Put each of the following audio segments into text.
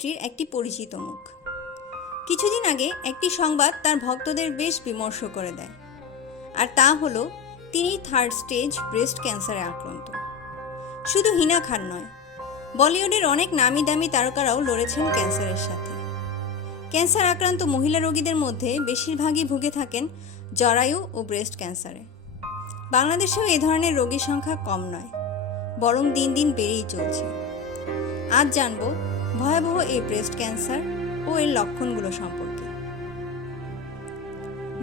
ইন্ডাস্ট্রির একটি পরিচিত মুখ। কিছুদিন আগে একটি সংবাদ তার ভক্তদের বেশ বিমর্ষ করে দেয়, আর তা হলো তিনি 3rd স্টেজ ব্রেস্ট ক্যান্সারে আক্রান্ত। শুধু হিনা খান নয়, বলিউডের অনেক নামি দামি তারকারাও লড়েছেন ক্যান্সারের সাথে। ক্যান্সার আক্রান্ত মহিলা রোগীদের মধ্যে বেশিরভাগই ভুগে থাকেন জরায়ু ও ব্রেস্ট ক্যান্সারে। বাংলাদেশেও এ ধরনের রোগীর সংখ্যা কম নয়, বরং দিন দিন বেড়েই চলছে। আজ জানব ভয়াবহ এই ব্রেস্ট ক্যান্সার ও এর লক্ষণগুলো সম্পর্কে।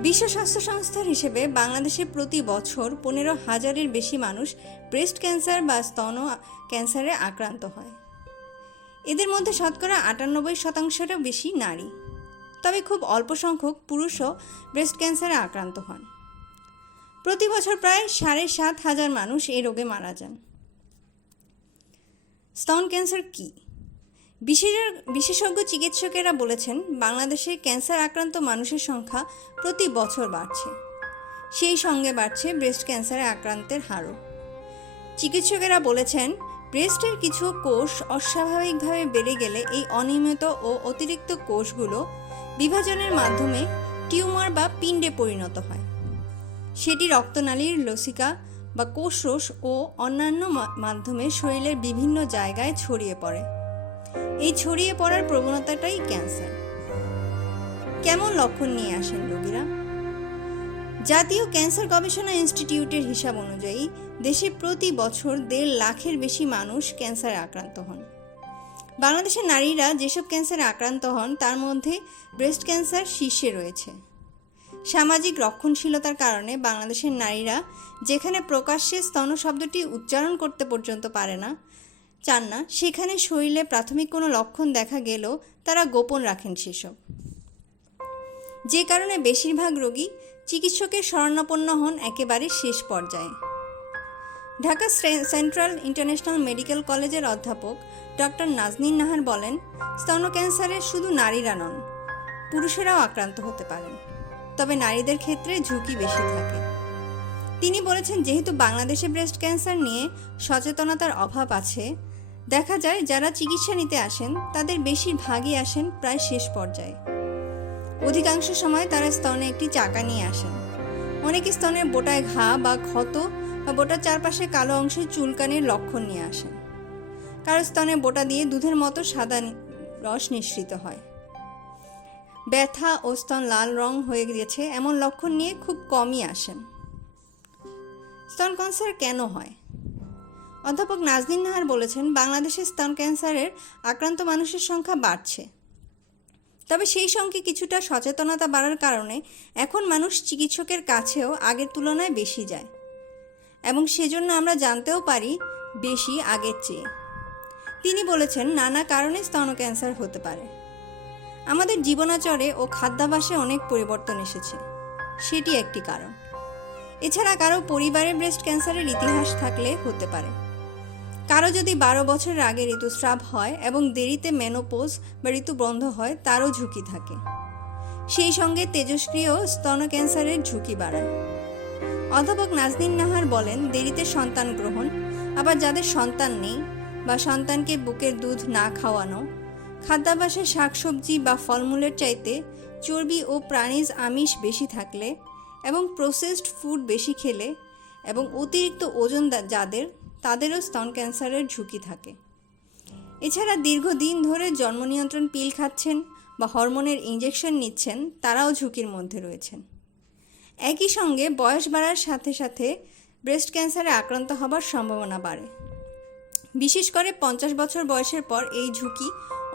বিশ্ব স্বাস্থ্য সংস্থার হিসেবে বাংলাদেশে প্রতি বছর 15,000-এর বেশি মানুষ ব্রেস্ট ক্যান্সার বা স্তন ক্যান্সারে আক্রান্ত হয়। এদের মধ্যে শতকরা 98%-এরও বেশি নারী, তবে খুব অল্প সংখ্যক পুরুষও ব্রেস্ট ক্যান্সারে আক্রান্ত হন। প্রতি বছর প্রায় 7,500 মানুষ এই রোগে মারা যান। স্তন ক্যান্সার কী? বিশেষজ্ঞ চিকিৎসকেরা বলেছেন, বাংলাদেশে ক্যান্সার আক্রান্ত মানুষের সংখ্যা প্রতি বছর বাড়ছে। সেই সঙ্গে বাড়ছে ব্রেস্ট ক্যান্সারে আক্রান্তের হারও। চিকিৎসকেরা বলেছেন, ব্রেস্টের কিছু কোষ অস্বাভাবিকভাবে বেড়ে গেলে এই অনিয়মিত ও অতিরিক্ত কোষগুলো বিভাজনের মাধ্যমে টিউমার বা পিণ্ডে পরিণত হয়। সেটি রক্তনালীর লসিকা বা কোষরস ও অন্যান্য মাধ্যমে শরীরের বিভিন্ন জায়গায় ছড়িয়ে পড়ে। এই ছড়িয়ে পড়ার প্রবণতাটাই ক্যান্সার। কেমন লক্ষণ নিয়ে আসেন রোগীরা? জাতীয় ক্যান্সার গবেষণা ইনস্টিটিউটের হিসাব অনুযায়ী দেশে প্রতি বছর 1.5 লাখের বেশি মানুষ ক্যান্সারে আক্রান্ত হন। বাংলাদেশের নারীরা যেসব ক্যান্সারে আক্রান্ত হন তার মধ্যে ব্রেস্ট ক্যান্সার শীর্ষে রয়েছে। সামাজিক রক্ষণশীলতার কারণে বাংলাদেশের নারীরা যেখানে প্রকাশ্যে স্তন শব্দটি উচ্চারণ করতে পর্যন্ত চান না, সেখানে শরীরে প্রাথমিক কোনো লক্ষণ দেখা গেলেও তারা গোপন রাখেন সেসব। যে কারণে বেশিরভাগ রোগী চিকিৎসকের শরণাপন্ন হন একেবারে শেষ পর্যায়ে। ঢাকা সেন্ট্রাল ইন্টারন্যাশনাল মেডিকেল কলেজের অধ্যাপক ডক্টর নাজনীন নাহার বলেন, স্তন ক্যান্সারে শুধু নারীরা নন, পুরুষেরাও আক্রান্ত হতে পারেন, তবে নারীদের ক্ষেত্রে ঝুঁকি বেশি থাকে। তিনি বলেছেন, যেহেতু বাংলাদেশে ব্রেস্ট ক্যান্সার নিয়ে সচেতনতার অভাব আছে, দেখা যায় যারা চিকিৎসা নিতে আসেন তাদের বেশিরভাগই আসেন প্রায় শেষ পর্যায়ে। অধিকাংশ সময় তারা স্তনে একটি চাকা নিয়ে আসেন। অনেকে স্তনের বোটায় ঘা বা ক্ষত বা বোটার চারপাশে কালো অংশে চুলকানির লক্ষণ নিয়ে আসেন। কারো স্তনে বোটা দিয়ে দুধের মতো সাদা রস নিঃসৃত হয়। ব্যথা ও স্তন লাল রং হয়ে গিয়েছে এমন লক্ষণ নিয়ে খুব কমই আসেন। স্তন ক্যান্সার কেন হয়? অধ্যাপক নাজনীন নাহার বলেছেন, বাংলাদেশে স্তন ক্যান্সারের আক্রান্ত মানুষের সংখ্যা বাড়ছে, তবে সেই সঙ্গে কিছুটা সচেতনতা বাড়ার কারণে এখন মানুষ চিকিৎসকের কাছেও আগের তুলনায় বেশি যায়, এবং সেজন্য আমরা জানতেও পারি বেশি আগের চেয়ে। তিনি বলেছেন, নানা কারণে স্তন ক্যান্সার হতে পারে। আমাদের জীবনাচরে ও খাদ্যাভ্যাসে অনেক পরিবর্তন এসেছে, সেটি একটি কারণ। এছাড়া কারো পরিবারে ব্রেস্ট ক্যান্সারের ইতিহাস থাকলে হতে পারে। কারো যদি 12 বছরের আগে ঋতুস্রাব হয় এবং দেরিতে মেনোপজ বা ঋতু বন্ধ হয়, তারও ঝুঁকি থাকে। সেই সঙ্গে তেজস্ক্রিয় স্তন ক্যান্সারের ঝুঁকি বাড়ায়। অধ্যাপক নাজনীন নাহার বলেন, দেরিতে সন্তান গ্রহণ, আবার যাদের সন্তান নেই বা সন্তানকে বুকের দুধ না খাওয়ানো, খাদ্যাভ্যাসে শাকসবজি বা ফলমূলের চাইতে চর্বি ও প্রাণীজ আমিষ বেশি থাকলে এবং প্রসেসড ফুড বেশি খেলে এবং অতিরিক্ত ওজন তাদেরও স্তন ক্যান্সারের ঝুঁকি থাকে। এছাড়া দীর্ঘদিন ধরে জন্ম নিয়ন্ত্রণ পিল খাচ্ছেন বা হরমোনের ইনজেকশন নিচ্ছেন, তারাও ঝুঁকির মধ্যে রয়েছেন। একই সঙ্গে বয়স বাড়ার সাথে সাথে ব্রেস্ট ক্যান্সারে আক্রান্ত হবার সম্ভাবনা বাড়ে। বিশেষ করে 50 বছর বয়সের পর এই ঝুঁকি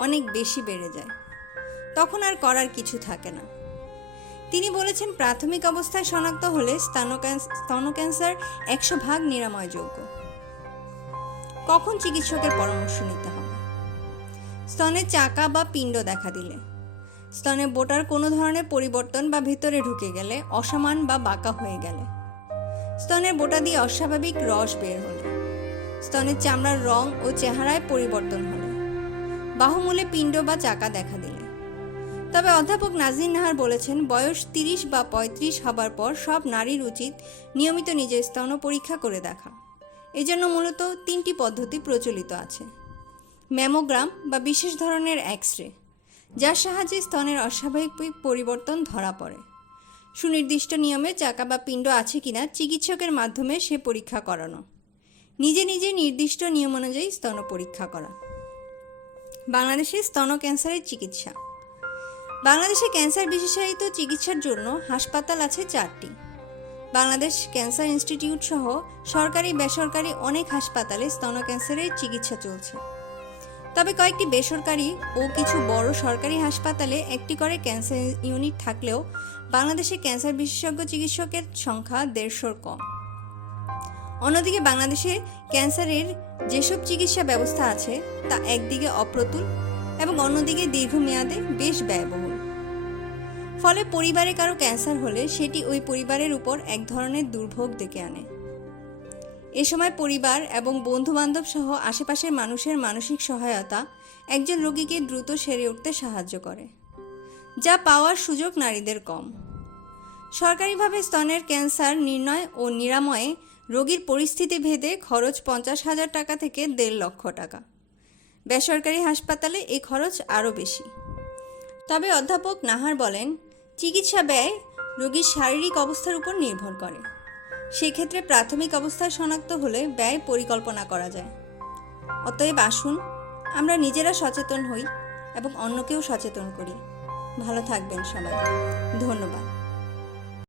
অনেক বেশি বেড়ে যায়। তখন আর করার কিছু থাকে না। তিনি বলেছেন, প্রাথমিক অবস্থায় শনাক্ত হলে স্তন ক্যান্সার 100% নিরাময়যোগ্য। কখন চিকিৎসকের পরামর্শ নিতে হবে? স্তনে চাকা বা পিণ্ড দেখা দিলে, স্তনে বোটার কোনো ধরনের পরিবর্তন বা ভিতরে ঢুকে গেলে, অসমান বা বাঁকা হয়ে গেলে, স্তনের বোটা দিয়ে অস্বাভাবিক রস বের হলে, স্তনের চামড়ার রং ও চেহারায় পরিবর্তন হলে, বাহুমূলে পিণ্ড বা চাকা দেখা দিলে। তবে অধ্যাপক নাজনীন নাহার বলেছেন, বয়স 30 বা 35 হবার পর সব নারীর উচিত নিয়মিত নিজের স্তন পরীক্ষা করে দেখা। এজন্য মূলত 3টি পদ্ধতি প্রচলিত আছে। ম্যামোগ্রাম বা বিশেষ ধরনের এক্স-রে, যার সাহায্যে স্তনের অস্বাভাবিক পরিবর্তন ধরা পড়ে। সুনির্দিষ্ট নিয়মে চাকা বা পিণ্ড আছে কিনা চিকিৎসকের মাধ্যমে সে পরীক্ষা করানো। নিজে নিজে নির্দিষ্ট নিয়ম অনুযায়ী স্তন পরীক্ষা করা। বাংলাদেশে স্তন ক্যান্সারের চিকিৎসা। বাংলাদেশে ক্যান্সার বিশেষায়িত চিকিৎসার জন্য হাসপাতাল আছে 4টি। বাংলাদেশ ক্যান্সার ইনস্টিটিউট সহ সরকারি বেসরকারি অনেক হাসপাতালে স্তন ক্যান্সারের চিকিৎসা চলছে। তবে কয়েকটি বেসরকারি ও কিছু বড় সরকারি হাসপাতালে একটি করে ক্যান্সার ইউনিট থাকলেও বাংলাদেশে ক্যান্সার বিশেষজ্ঞ চিকিৎসকের সংখ্যা 150-র কম। অন্যদিকে বাংলাদেশে ক্যান্সারের যেসব চিকিৎসা ব্যবস্থা আছে তা একদিকে অপ্রতুল এবং অন্যদিকে দীর্ঘমেয়াদে বেশ ব্যয়বহুল। ফলে পরিবারে কারো ক্যান্সার হলে সেটি ওই পরিবারের উপর এক ধরনের দুর্ভোগ ডেকে আনে। এ সময় পরিবার এবং বন্ধুবান্ধব সহ আশেপাশের মানুষের মানসিক সহায়তা একজন রোগীকে দ্রুত সেরে উঠতে সাহায্য করে, যা পাওয়ার সুযোগ নারীদের কম। সরকারিভাবে স্তনের ক্যান্সার নির্ণয় ও নিরাময়ে রোগীর পরিস্থিতি ভেদে খরচ 50,000 টাকা থেকে 1.5 লক্ষ টাকা। বেসরকারি হাসপাতালে এই খরচ আরও বেশি। তবে অধ্যাপক নাহার বলেন, চিকিৎসা ব্যয় রোগীর শারীরিক অবস্থার উপর নির্ভর করে। সেক্ষেত্রে প্রাথমিক অবস্থায় শনাক্ত হলে ব্যয় পরিকল্পনা করা যায়। অতএব আসুন আমরা নিজেরা সচেতন হই এবং অন্যকেও সচেতন করি। ভালো থাকবেন সবাই। ধন্যবাদ।